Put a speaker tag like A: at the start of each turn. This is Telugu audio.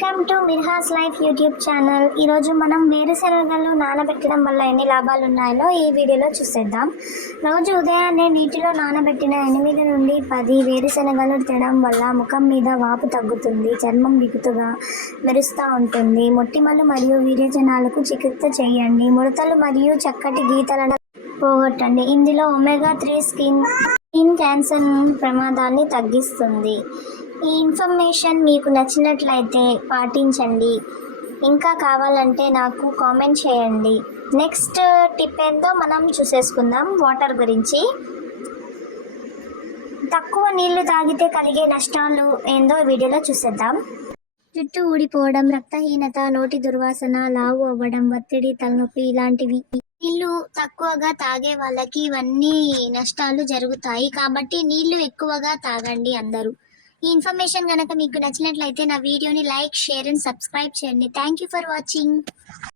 A: Welcome to Mirhas life YouTube channel ఈరోజు మనం వేరుశనగలు నానబెట్టడం వల్ల ఎన్ని లాభాలు ఉన్నాయో ఈ వీడియోలో చూసేద్దాం. రోజు ఉదయాన్నే నీటిలో నానబెట్టిన ఎనిమిది నుండి పది వేరుశనగలు తినడం వల్ల ముఖం మీద వాపు తగ్గుతుంది చర్మం బిగుతుగా మెరుస్తూ ఉంటుంది. మొట్టిమలు మరియు వీర్యజనాలకు చికిత్స చేయండి. ముడతలు మరియు చక్కటి గీతలను పోగొట్టండి. ఇందులో omega three skin skin cancer ప్రమాదాన్ని తగ్గిస్తుంది. ఈ ఇన్ఫర్మేషన్ మీకు నచ్చినట్లయితే పాటించండి. ఇంకా కావాలంటే నాకు కామెంట్ చేయండి. నెక్స్ట్ టిప్ ఏందో మనం చూసేసుకుందాం వాటర్ గురించి. తక్కువ నీళ్ళు తాగితే కలిగే నష్టాలు ఏందో వీడియోలో చూసేద్దాం. జుట్టు ఊడిపోవడం రక్తహీనత నోటి దుర్వాసన లావు అవ్వడం ఒత్తిడి తలనొప్పి ఇలాంటివి. నీళ్ళు తక్కువగా తాగే వాళ్ళకి ఇవన్నీ నష్టాలు జరుగుతాయి. కాబట్టి నీళ్ళు ఎక్కువగా తాగండి అందరూ. ఈ ఇన్ఫర్మేషన్ కనుక మీకు నచ్చినట్లయితే నా వీడియోని లైక్ షేర్ అండ్ సబ్స్క్రైబ్ చేయండి. Thank you for watching